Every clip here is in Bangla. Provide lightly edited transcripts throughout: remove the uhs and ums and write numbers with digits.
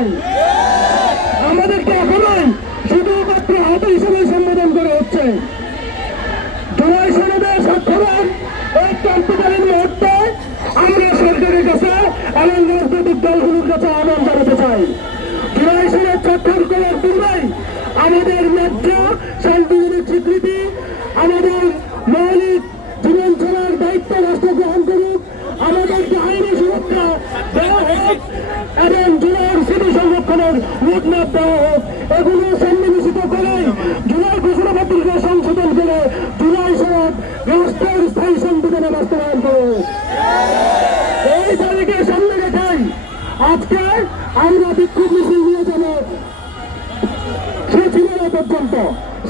চাই। আমাদেরকে এখনই শুধুমাত্র আহত হিসেবে সম্বোধন করা হচ্ছে। জুলাই সনদে স্বাক্ষরের এই ক্রান্তিকালীন মুহূর্তে আমরা সরকারের কাছে এবং রাজনৈতিক দলগুলোর কাছে আহ্বান জানাতে চাই, জুলাই সনদ স্বাক্ষর করার পূর্বেই আমাদের ন্যায্য সাংবিধানিক স্বীকৃতি, আমাদের মৌলিক জীবন চলার দায়িত্ব রাষ্ট্র গ্রহণ করুক, আমাদেরকে আইনি সুরক্ষা দেওয়া হোক এবং জুলাইয়ের স্মৃতি সংরক্ষণের রোডম্যাপ দেওয়া হোক। এগুলো সন্নিবেশিত করে জুলাই ঘোষণাপত্রকে সংশোধন করে জুলাই সনদ রাষ্ট্রের স্থায়ী সংবিধানে বাস্তবায়ন করে এই তারিখে সামনে রেখেই আজকে আমরা বিক্ষোভ মিছিল নিয়ে যাব সচিবালয় পর্যন্ত।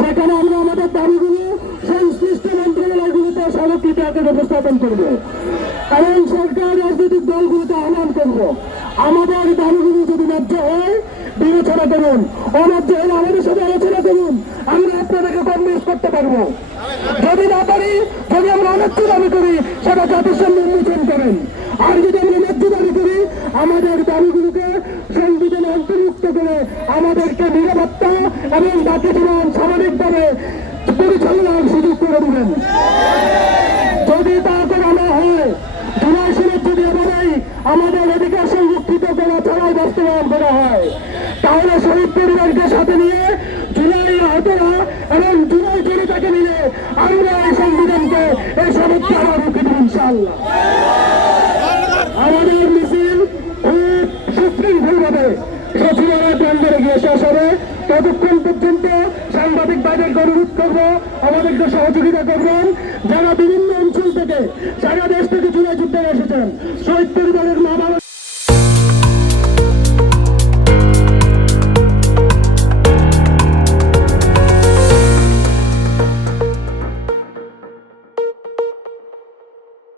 সেখানে আমরা আমাদের দাবিগুলো সংশ্লিষ্ট মন্ত্রণালয়গুলিতে স্মারকলিপি আকারে উপস্থাপন করবো এবং সরকার রাজনৈতিক দলগুলোকে আহ্বান করবো, আমাদের দাবিগুলো যদি ন্যায্য হয় বিবেচনা করুন, অন্যায্য হলে আমাদের সাথে আলোচনা করুন, আমরা আপনাদেরকে কনভিন্স করতে পারবো। যদি না পারি, যদি আমরা অন্যায্য দাবি করি সেটা জাতিসংঘ উন্মোচন করেন, আর যদি আমরা ন্যায্য দাবি করি আমাদের দাবিগুলোকে সংবিধানে অন্তর্ভুক্ত করে আমাদেরকে নিরাপত্তা এবং বাকি জীবন স্বাভাবিকভাবে পরিচালনার সুযোগ করে দেবেন। যদি তা করানো হয়, জুলাই সনদ যদি এভাবেই আমাদের অধিকার সংরক্ষিত করা ছাড়াই বাস্তবায়ন করা হয়, তাহলে শহীদ পরিবারকে সাথে নিয়ে জুলাই আহতরা এবং জুলাই জনতাকে নিয়ে আমরা এই সংবিধানকে এই সনদকে আবার রুখে দেব ইনশাআল্লাহ। আমাদের মিছিল খুব সুশৃঙ্খলভাবে সচিবালয় প্রাঙ্গণে গিয়ে শেষ হবে। ততক্ষণ পর্যন্ত সাংবাদিক ভাইদেরকে অনুরোধ করবো আমাদেরকে সহযোগিতা করবেন, যারা বিভিন্ন অঞ্চল থেকে সারা দেশ থেকে জুলাই যুদ্ধে এসেছেন, শহীদ পরিবারের মা বাবা